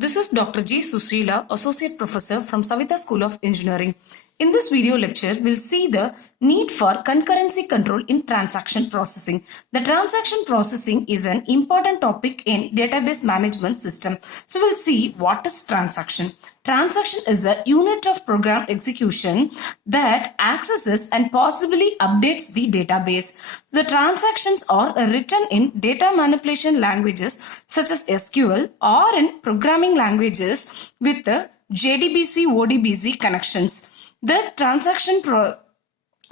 This is Dr. G. Susrila, Associate Professor from Savitha School of Engineering. In this video lecture, we'll see the need for concurrency control in transaction processing. The transaction processing is an important topic in database management system. So we'll see what is transaction. Transaction is a unit of program execution that accesses and possibly updates the database. The transactions are written in data manipulation languages such as SQL or in programming languages with the JDBC ODBC connections. The transaction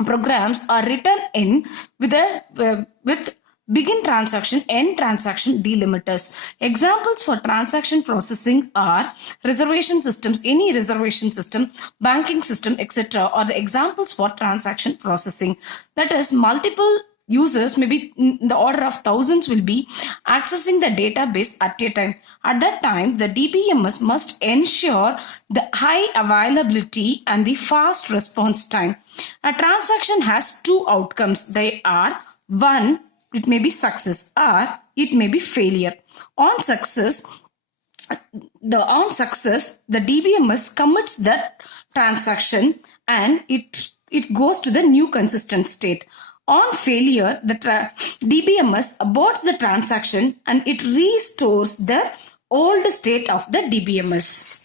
programs are written in with begin transaction, end transaction delimiters. Examples for transaction processing are reservation systems, any reservation system, banking system, etc. are the examples for transaction processing. That is, multiple users, maybe in the order of thousands, will be accessing the database at a time. At that time, the DBMS must ensure the high availability and the fast response time. A transaction has two outcomes. They are: one, it may be success or it may be failure. On success, the DBMS commits that transaction and it goes to the new consistent state. On failure, the DBMS aborts the transaction and it restores the old state of the DBMS.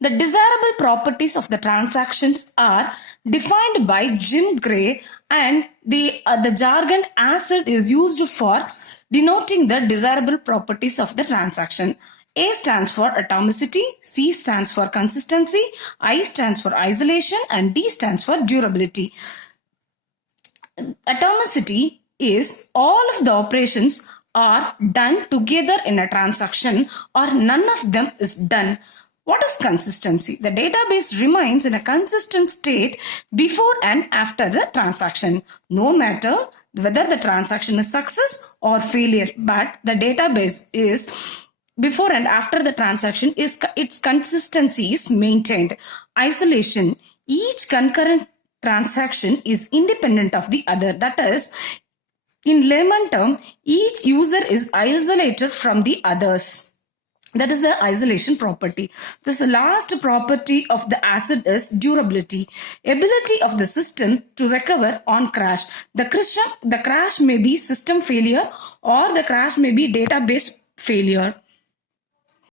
The desirable properties of the transactions are defined by Jim Gray, and the jargon ACID is used for denoting the desirable properties of the transaction. A stands for atomicity, C stands for consistency, I stands for isolation, and D stands for durability. Atomicity is all of the operations are done together in a transaction or none of them is done. What is consistency? The database remains in a consistent state before and after the transaction, no matter whether the transaction is success or failure, but the database is before and after the transaction is its consistency is maintained. Isolation: each concurrent transaction is independent of the other. That is, in layman term, each user is isolated from the others. That is the isolation property. This last property of the ACID is durability. Ability of the system to recover on crash. The crash may be system failure or the crash may be database failure.